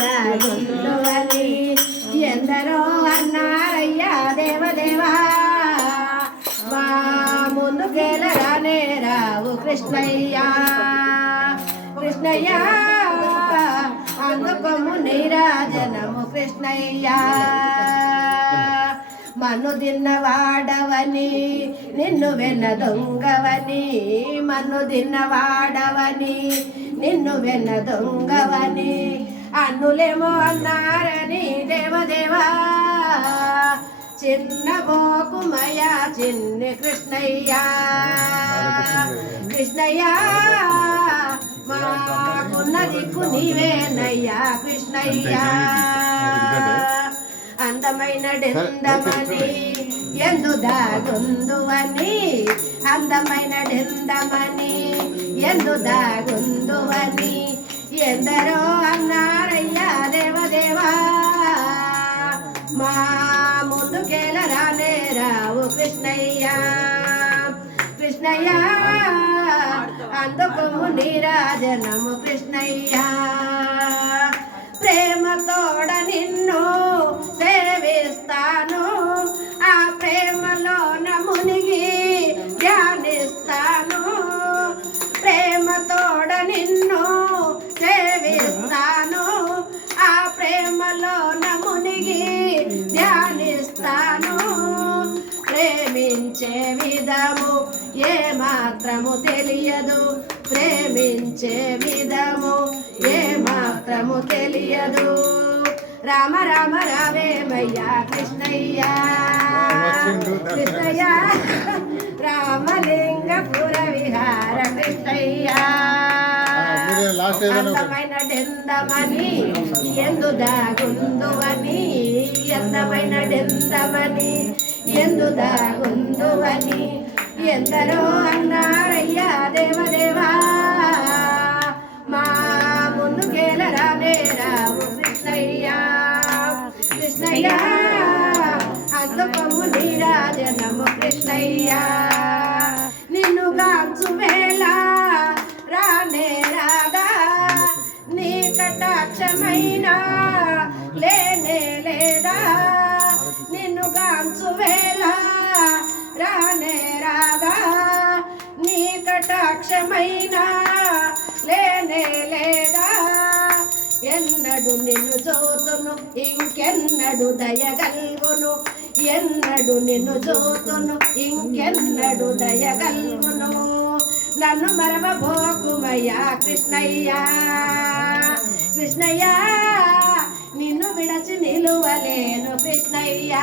దాగుందువని ఎందరో అన్నారయ్యా దేవదేవా మా ముందుకెళ్ళరానే రావు కృష్ణయ్య కృష్ణయ్య అందుకొమ్ము నీరాజనము కృష్ణయ్య మన్ను తిన్నవాడవని నిన్ను వెన్న దొంగవని మన్ను తిన్నవాడవని నిన్ను వెన్న దొంగవని అన్నులేమో అన్నారని దేవదేవా చిన్న గోకుమయ చిన్ని కృష్ణయ్య కృష్ణయ్య మాకున్న దిక్కు నీవేనయ్యా కృష్ణయ్య అందమైన డెందమని ఎందు దాగుందువని అందమైన డెందమని ఎందు దాగుందువని ఎందరో అన్నారయ్యా దేవదేవా మా ముందుకెళ్ళరానే రావు కృష్ణయ్య కృష్ణయ్య అందుకొమ్ము నీరాజనము కృష్ణయ్య ప్రేమతోడ నిన్ను సేవిస్తాను ఆ ప్రేమలోన మునిగి ధ్యానిస్తాను ప్రేమతోడ నిన్ను సేవిస్తాను ఆ ప్రేమలోన మునిగి ధ్యానిస్తాను ప్రేమించే విధము ఏ మాత్రము తెలియదు ప్రేమించే విధము ఏ మాత్రము తెలియదు రామ రామ రావేమయ్యా కృష్ణయ్య కృష్ణయ్య రామలింగపుర విహార కృష్ణయ్య అందమైన డెందమని ఎందు దాగుందువని అందమైన డెందమని ఎందు దాగుందువని ఎందరో అన్నారయ్యా దేవదేవా మా ముందుకెళ్ళరానే రావు కృష్ణయ్య కృష్ణయ్య అందుకొమ్ము నీరాజనము కృష్ణయ్య నిన్ను గాంచు వేళ రానే రాగా నీ కటాక్షమైన లేనే లేదా నిన్ను గాంచు వేళ రానే రాగా నీ కటాక్షమైన లేనే లేదా ఎన్నడు నిన్ను చూతును ఇంకెన్నడు దయగల్గును ఎన్నడు నిన్ను చూతును ఇంకెన్నడు దయగల్గును నన్ను మరవబోకుమయ్యా కృష్ణయ్య కృష్ణయ్య నిన్ను విడచి నిలువలేను కృష్ణయ్య